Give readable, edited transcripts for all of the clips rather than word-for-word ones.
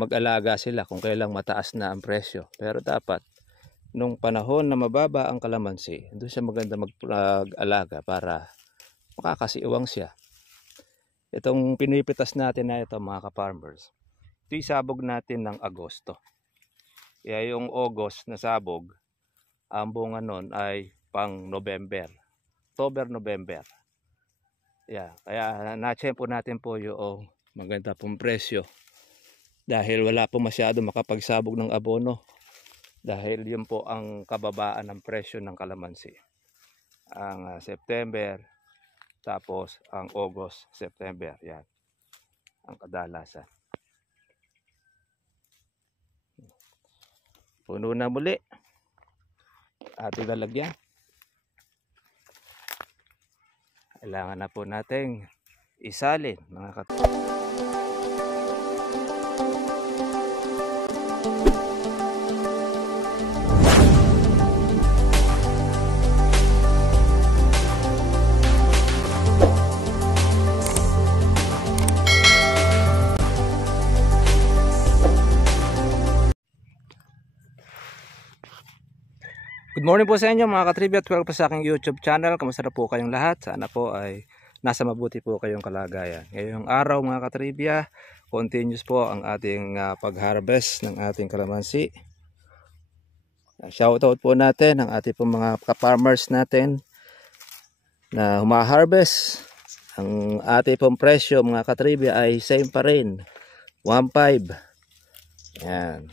mag-alaga sila kung kailang mataas na ang presyo. Pero dapat nung panahon na mababa ang kalamansi, doon siya maganda mag-alaga para makakasiuwang siya. Itong pinipitas natin na ito mga ka-farmers, ito isabog natin ng Agosto. Kaya yung August na sabog, ang bunga nun ay pang November, October, November. Yeah, kaya na-tsempo natin po yung maganda pong presyo. Dahil wala po masyado makapagsabog ng abono. Dahil yun po ang kababaan ng presyo ng kalamansi. Ang September, tapos ang August, September. Yan, ang kadalasan. Puno na muli. Ating lalagyan. Kailangan na po nating isalin mga kapatid. Good morning po sa inyo mga katribya at welcome sa aking YouTube channel. Kamusta na po kayong lahat? Sana po ay nasa mabuti po kayong kalagayan. Ngayong araw mga katribya, continuous po ang ating pag-harvest ng ating kalamansi. Shoutout po natin ang ating pong mga ka-farmers natin na humaharvest. Ang ating pong presyo mga katribya ay same pa rin, 1.5. Yan.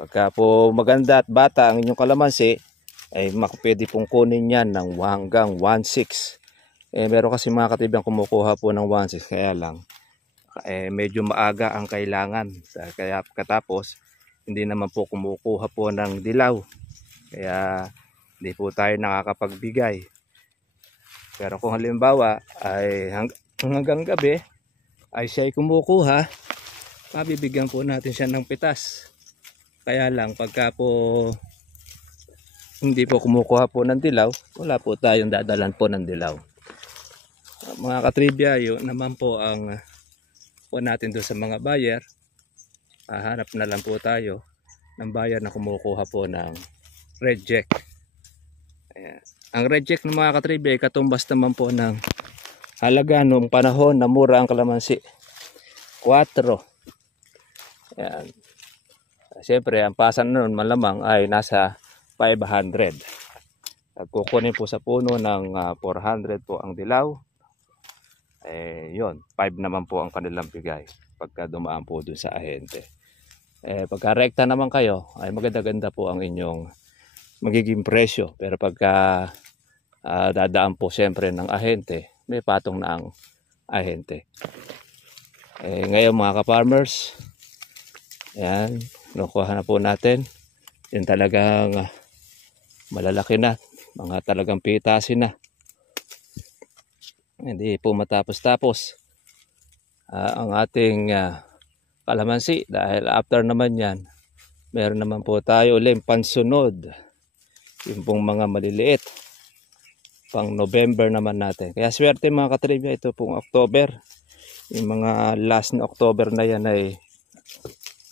Pagka po maganda at bata ang inyong kalamansi, ay pwede pong kunin yan ng hanggang 1.6. Meron kasi mga katibang kumukuha po ng 1.6, kaya lang medyo maaga ang kailangan. Kaya katapos hindi naman po kumukuha po ng dilaw, kaya hindi po tayo nakakapagbigay. Pero kung halimbawa ay hanggang gabi ay siya ay kumukuha, mabibigyan po natin siya ng pitas. Kaya lang pagka po hindi po kumukuha po ng dilaw, wala po tayong dadalan po ng dilaw. Mga katribya, yun naman po ang po natin doon sa mga buyer. Hanap na lang po tayo ng buyer na kumukuha po ng reject. Ayan. Ang reject ng mga katribya ay katumbas naman po ng halaga noong panahon na mura ang kalamansi, 4. Ayan. Siyempre ang pasan noon malamang ay nasa 500. Kukunin po sa puno ng 400 po ang dilaw. Yun, 5 naman po ang kanilang bigay pagka dumaan po dun sa ahente. Pagka rekta naman kayo, ay maganda-ganda po ang inyong magiging presyo. Pero pagka dadaan po siyempre ng ahente, may patong na ang ahente. Ngayon mga ka-farmers, yan, nakuha na po natin. Yung talagang malalaki na, mga talagang pitasin na. Hindi po matapos-tapos ang ating kalamansi. Dahil after naman yan, meron naman po tayo ulit pansunod. Yung pong mga maliliit. Pang November naman natin. Kaya swerte mga katribya, ito pong October. Yung mga last na October na yan ay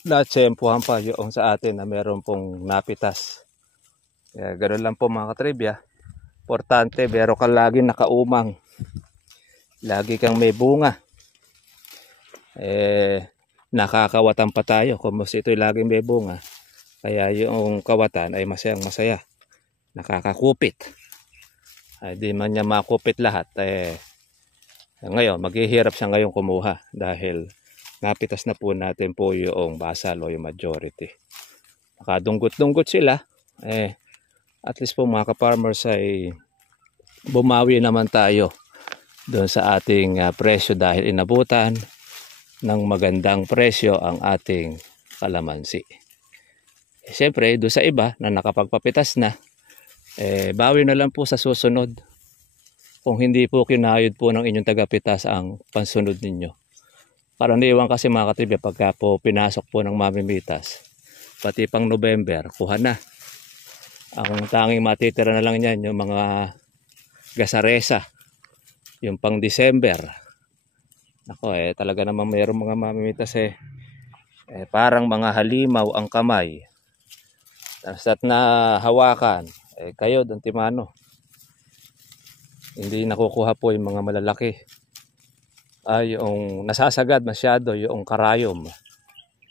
natsempuhan pa yung sa atin na meron pong napitas. Kaya ganoon lang po mga katribya. Importante, meron ka lagi nakaumang. Lagi kang may bunga. Nakakawatan pa tayo kung ito'y laging may bunga. Kaya yung kawatan ay masayang masaya. Nakakakupit. Di man niya makupit lahat. Ngayon, maghihirap siya ngayon kumuha. Dahil napitas na po natin po yung basal o yung majority. Nakadunggot-dunggot sila. At least po mga ka-farmers ay bumawi naman tayo doon sa ating presyo dahil inabutan ng magandang presyo ang ating kalamansi. Siyempre doon sa iba na nakapagpapitas na, bawi na lang po sa susunod. Kung hindi po kinayod po ng inyong tagapitas ang pansunod ninyo. Karaniwan kasi mga katribya pagka po pinasok po ng mamimitas, pati pang November, kuha na. Ang tanging matitira na lang yan yung mga gasaresa, yung pang December. Ako talaga namang mayroong mga mamimitas Parang mga halimaw ang kamay. At na hawakan, kayo doon timano. Hindi nakukuha po yung mga malalaki. Yung nasasagad masyado yung karayom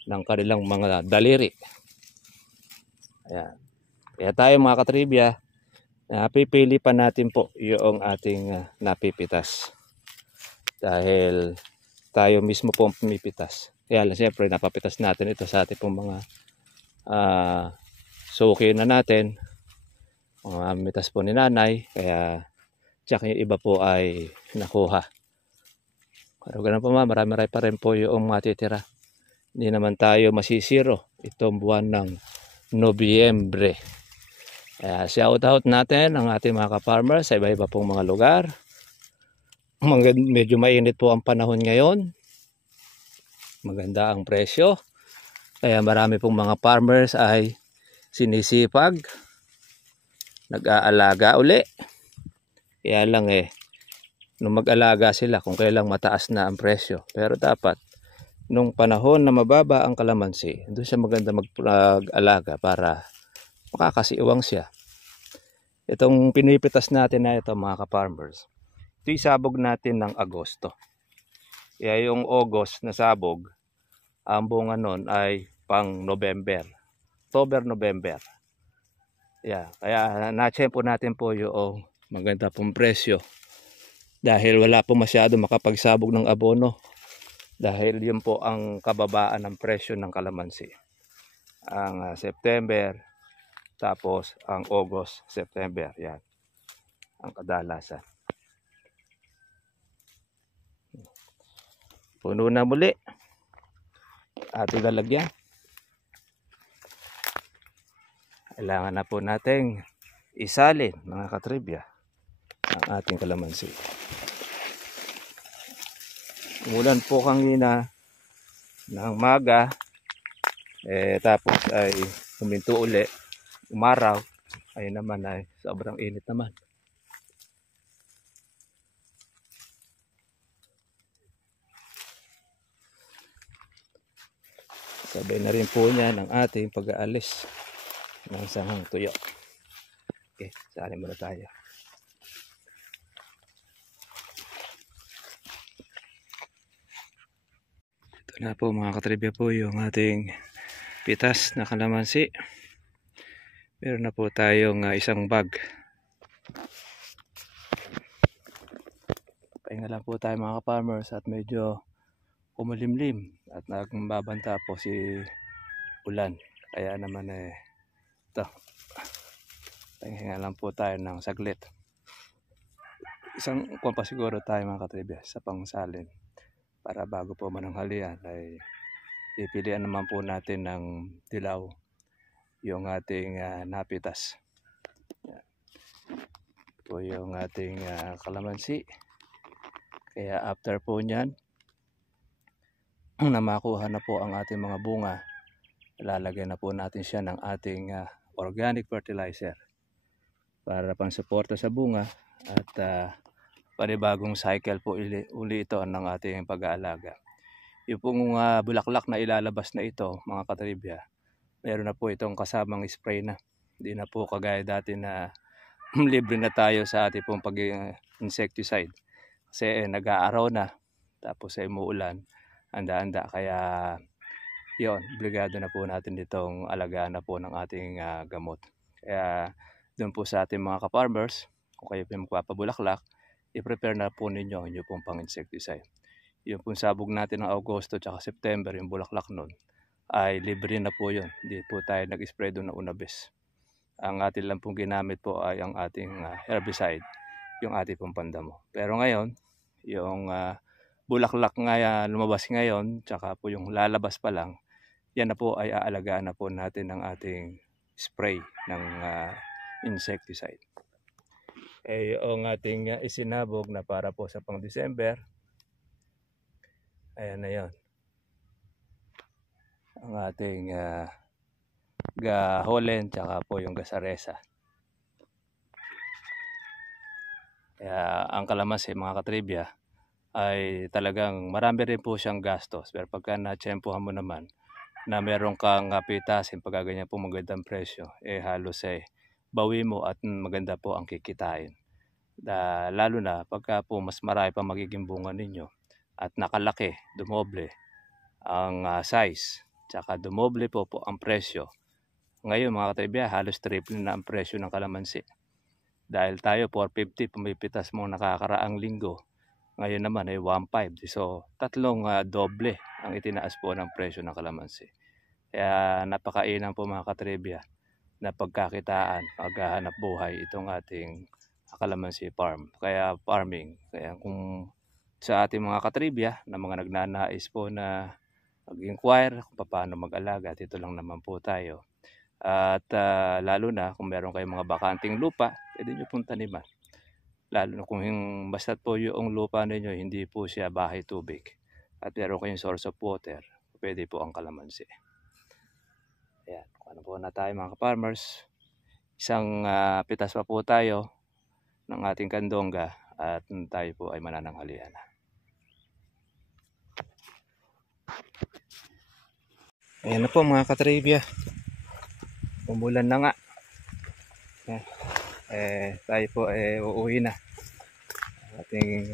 ng kanilang mga daliri. Ayan. Kaya tayo mga katribya, pipili pa natin po yung ating napipitas. Dahil tayo mismo po ang pumipitas. Kaya lang siyempre napapitas natin ito sa ating pong mga suki na natin. Mga mitas po ni nanay. Kaya tsaka yung iba po ay nakuha. Pero ganun pa marami pa rin po yung matitira. Hindi naman tayo masisiro itong buwan ng Nobyembre. Kaya shout out natin ang ating mga ka-farmers sa iba-iba pong mga lugar. Medyo mainit po ang panahon ngayon. Maganda ang presyo. Kaya marami pong mga farmers ay sinisipag. Nag-aalaga uli. Kaya lang nung mag-alaga sila kung kailang mataas na ang presyo. Pero dapat nung panahon na mababa ang kalamansi, doon siya maganda mag-alaga para makakasiuwang siya. Itong pinipitas natin na ito mga ka-farmers, ito isabog natin ng Agosto. Kaya yung August na sabog, ang bunga nun ay pang November. October, November. Kaya na-tsempo natin po yung maganda pong presyo. Dahil wala po masyado makapagsabog ng abono. Dahil yun po ang kababaan ng presyo ng kalamansi. Ang September, tapos ang August, September. Yan. Ang kadalasan. Puno na muli. Ating lalagyan. Kailangan na po nating isalin mga katribya ang ating kalamansi. Umulan po kanina ng maga, tapos ay huminto uli, umaraw, ayun naman ay sobrang init naman. Sabay na rin po niya ng ating pag-aalis ng sanghang tuyo. Okay, sali muna tayo. Ito na po mga katribya po yung ating pitas na kalamansi. Meron na po tayong isang bag. Pahinga lang po tayo mga farmers at medyo kumulimlim at nagbabanta po si ulan. Kaya naman ito. Pahinga lang po tayo ng saglit. Isang kuwan pa siguro tayo mga katribya sa pangsalin. Para bago po mananghalian ay ipilian naman po natin ng dilaw yung ating napitas. Po yung ating kalamansi. Kaya after po nyan na makuha na po ang ating mga bunga, ilalagay na po natin siya ng ating organic fertilizer para pang suporta sa bunga at panibagong cycle po uli ito ng ating pag-aalaga. Yung pong bulaklak na ilalabas na ito mga katribya, meron na po itong kasamang spray na. Hindi na po kagaya dati na libre na tayo sa ating pong pag-insecticide. Kasi nag-aaraw na, tapos ay umuulan, anda-anda. Kaya yun, obligado na po natin ditong alagaan na po ng ating gamot. Kaya doon po sa ating mga ka-farmers, kung kayo po magpapabulaklak, i-prepare na po ninyo yung pong pang-insecticide. Yung pong sabog natin ng Agosto at September, yung bulaklak nun, ay libre na po yun. Hindi po tayo nag-spray doon ng unabis. Ang atin lang pong ginamit po ay ang ating herbicide, yung ating pong pandamo. Pero ngayon, yung bulaklak nga lumabas ngayon, tsaka po yung lalabas pa lang, yan na po ay aalagaan na po natin ng ating spray ng insecticide. Yung ating isinabog na para po sa pang December, ayan na yun. Ang ating gaholen tsaka po yung gasaresa. Kaya ang kalamansi mga katribya ay talagang marami rin po siyang gastos. Pero pagka na-tsempohan mo naman, na meron kang pitasin pag ganyan po magandang presyo, halos bawi mo at maganda po ang kikitain. Lalo na pagka po mas marami pa magiging bunga ninyo at nakalaki, dumoble ang size, tsaka dumoble po ang presyo. Ngayon mga katribya, halos triple na ang presyo ng kalamansi. Dahil tayo 450 pumipitas mo nakakaraang linggo. Ngayon naman ay 1.5. So tatlong doble ang itinaas po ng presyo ng kalamansi. Kaya napakainam po mga katribya na pagkakitaan, paghahanap buhay itong ating kalamansi farming. Kaya kung sa ating mga katribya na mga nagnanais po na mag-inquire kung paano mag-alaga, dito lang naman po tayo. At lalo na kung meron kayong mga bakanting lupa, pwede nyo pong taniman. Lalo na kung basta't po yung lupa ninyo, hindi po siya bahay tubig. At meron kayong source of water, pwede po ang kalamansi. Ayan, ano po na tayo mga farmers. Isang pitas pa po tayo ng ating kandongga at tayo po ay manananghalian na. Ayan na po mga katribya. Umulan na nga. Tayo po uuwi na. Ating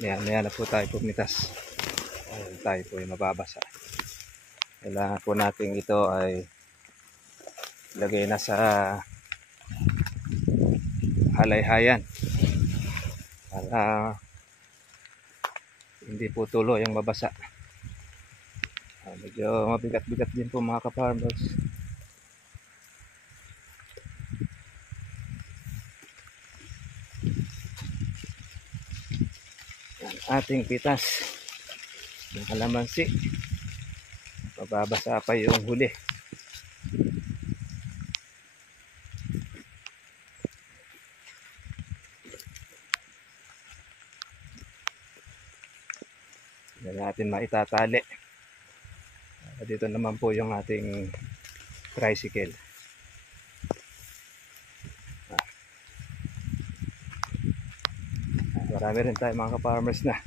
maya na po tayo pumitas. Tayo po ay mababasa. Kailangan po natin ito ay lagay na sa halayhayan para hindi po tuloy ang mabasa. Medyo mabigat-bigat din po mga ka-farmers. Ating pitas ng kalamansi, mababasa pa yung huli. Hindi natin maitatali. Dito naman po yung ating tricycle. Marami rin tayo mga ka-farmers na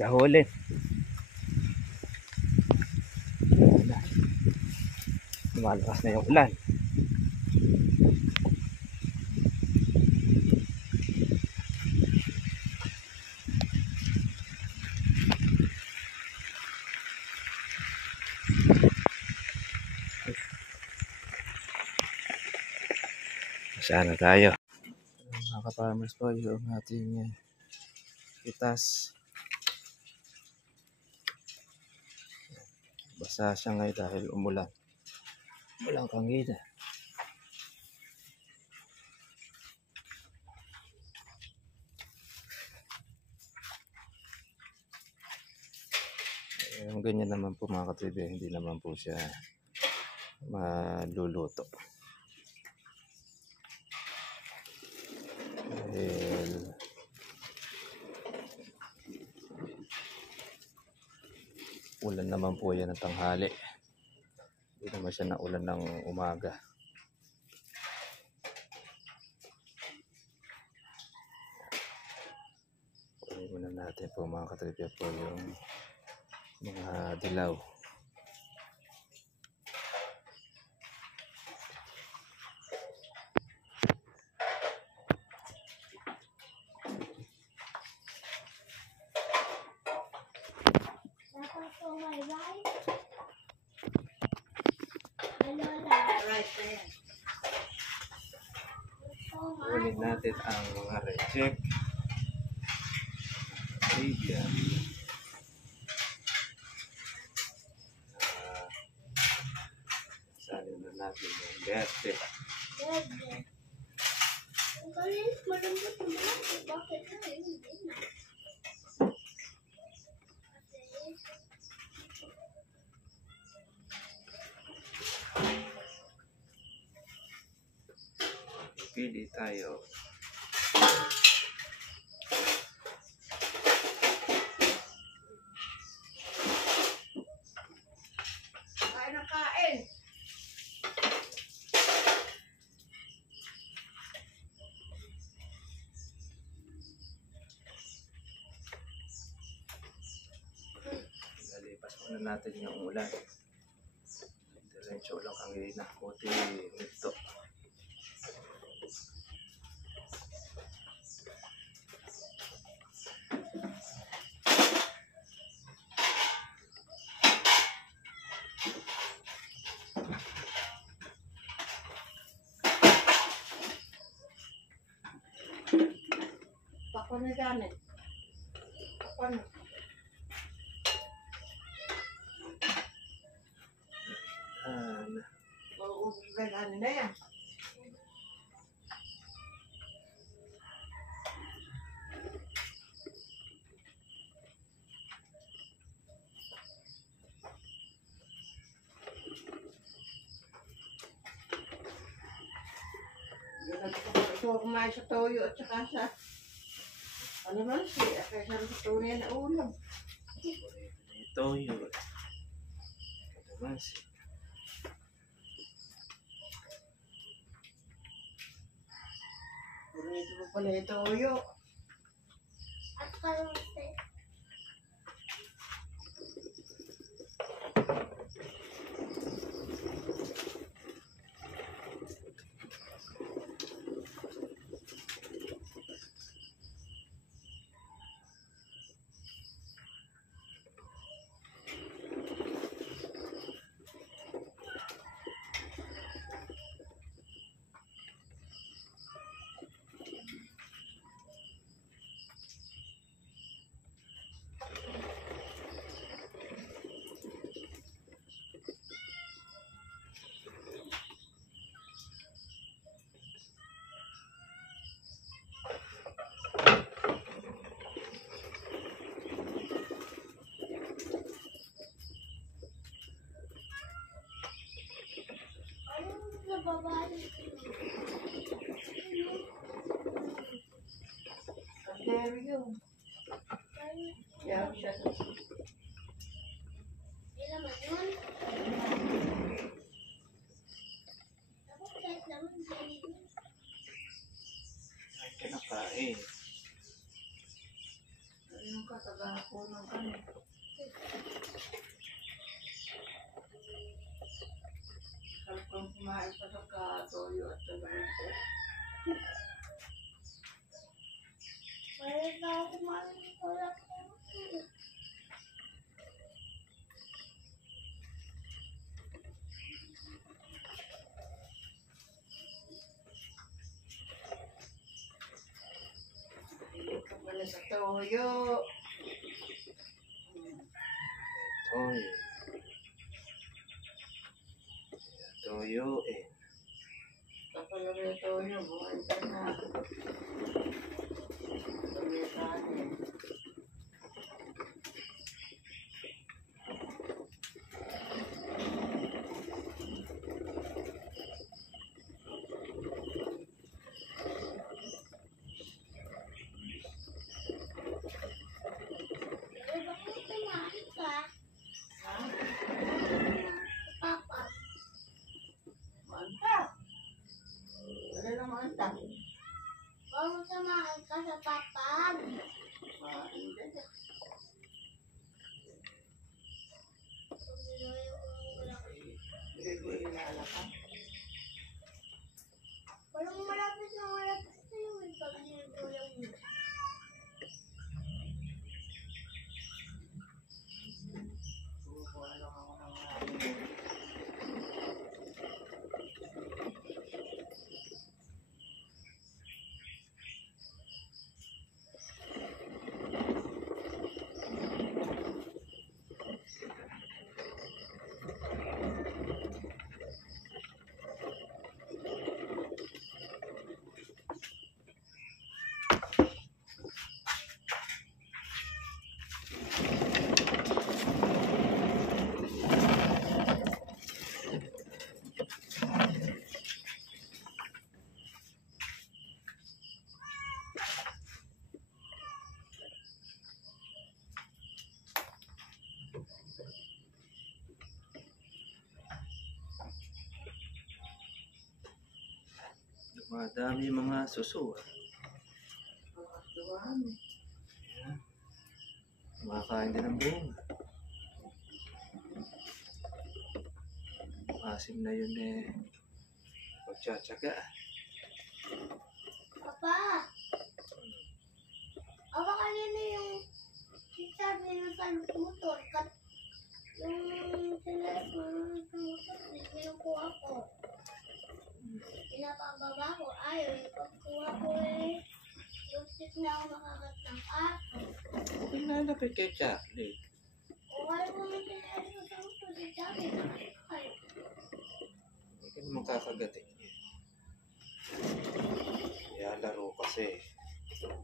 kahulin. Lumalakas na yung ulan. Sana tayo. Mga ka-farmers po yung ating pitas. Basa siya ngayon dahil umulan. Walang kangina. Yung ganyan naman po mga katribya, hindi naman po siya maluluto. Dahil ulan naman po yan ng tanghali. Hindi naman siya na ulan ng umaga. Kunin muna natin po mga katribya po yung mga dilaw. Kunin natin ang mga reject. Ayan. Salin na natin yung berte. Pili tayo. Kain na kain. Nalipas muna natin yung ulan. Sulang ang ina. Kuti nito. Bako na gamit. Bako na. Mauubos ba yung na yan? Ito kumain sa toyo at saka sa ano man siya, kaya sa toyo na ulam. Ito yun. Ito man siya. Ito pa pala yung toyo. At kalute. Babae. There you. Yeah, siya. Ilan naman yun? Dapat kahit naman ganito. Ay, kinakain. Ano ka, taga-ako ng ano. Sarap kang kumain pa sa toyo at taga-ako. Mayroon na ako kumain ng sarap. Ito pala sa toyo. Toyo. Toyo eh. Ito pala yung toyo. Buhay ka na. Toyo kanin. Pero bakit kumain ka? Ha? Papa. Manta. Ano lang manta? Bakit kumain ka sa papa? Hindi. Hindi ko inalaka. Walang malapit na malapit sa'yo. Pag nilulang mo. Kukuha lang ako ng ano. Madami yung mga suso. Pangkatuan. Ayan. Kumakain din ng bunga. maasim na yun eh. Pagtsatsaga. Papa! Aba kanina yung sabi nyo sa motor. Yung sinasabi sa motor, kinukuha ko. Pinapababa ko. Ayaw, yung pagkuha ko eh. Yung sit na ako makakat ng aso. Okay na lapit kay Chocolate. O ayaw ko yung sinasabi ko sa motor. Si Javi, ayaw. Hindi ka naman kakagatin niya. Kaya laro kasi. Kaya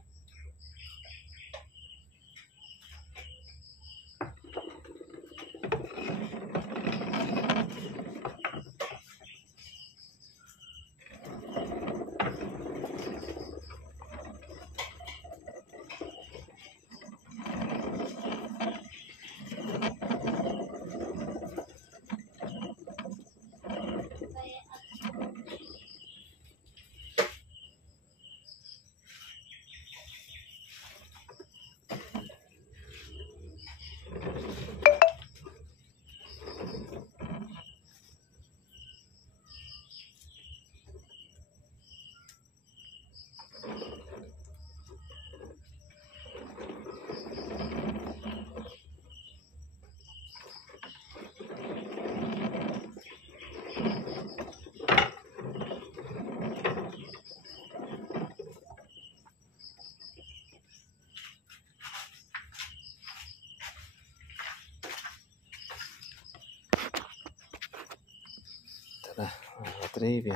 Tara, mga trivia.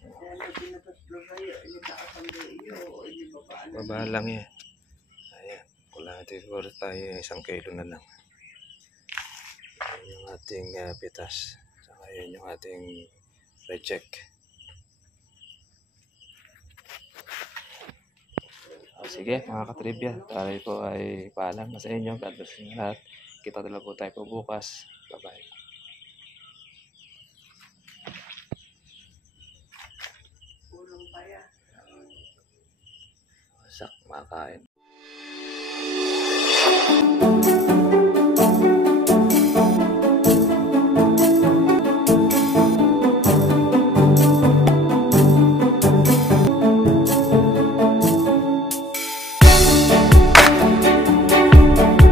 Kaya na pinatatlo kayo, initaas ang iyo, o inibabaan. Baba lang yan. Ayan. Kulati siguro tayo 1 kilo na lang. Ayan yung ating pitas. Saka yun yung ating recheck. Sige mga katribya, tayo po ay paalam na sa inyo. God bless inyo lahat. Kita na lang po tayo po bukas. Bye-bye. Kulong pa yan. Sak, makain.